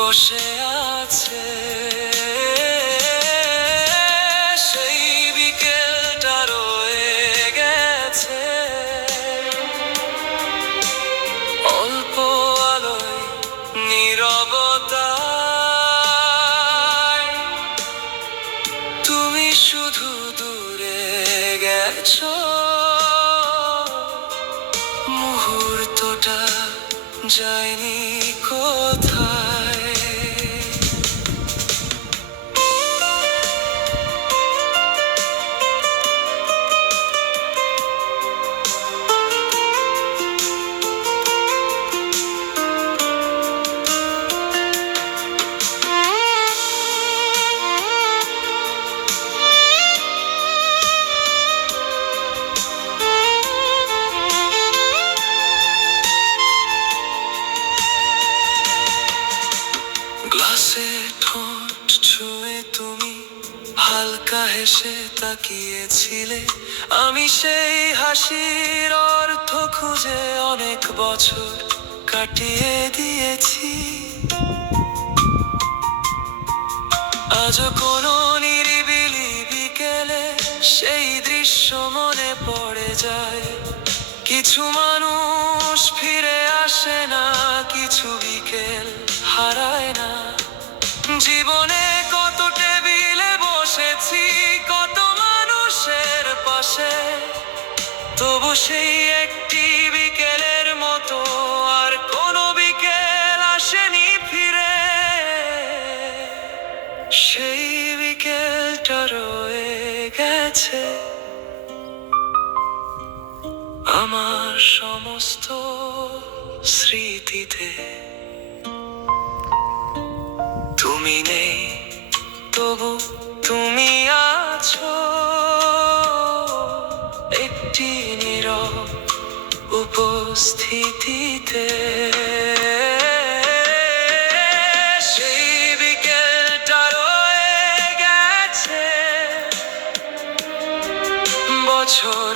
বসে আছে। সেই বিকেলটা রয়ে গেছে অল্প আলোয়, নীরবতায়। তুমি শুধু দূরে গেছো, মুহূর্তটা যায়নি কোথায়। গ্লাসে ঠোঁট ছুঁয়ে তুমি হালকা হেসে তাকিয়েছিলে। আমি সেই হাসির অর্থ খুঁজে অনেক বছর কাটিয়ে দিয়েছি। আজও কোনো নিরিবিলি বিকেলে সেই দৃশ্য মনে পড়ে যায়। কিছু মানুষ ফিরে আসে না, কিছু বিকেল হারায় না। জীবনে কত টেবিলে বসেছি, কত মানুষের পাশে, তবু সেই একটি বিকেলের মতো আর কোনো বিকেল আসেনি ফিরে। সেই বিকেলটা রয়ে গেছে আমার সমস্ত স্মৃতিতে। তুমি নেই, তবু তুমি আছো একটি নীরব উপস্থিতিতে। সেই বিকেলটা রয়ে গেছে বছর